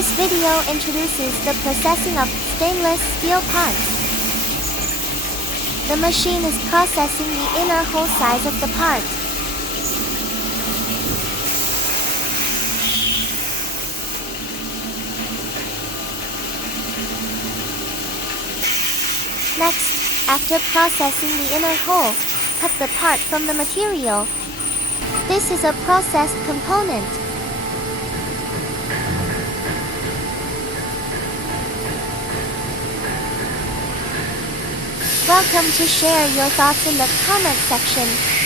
This video introduces the processing of stainless steel parts. The machine is processing the inner hole size of the part. Next, after processing the inner hole, cut the part from the material. This is a processed component. Welcome to share your thoughts in the comment section.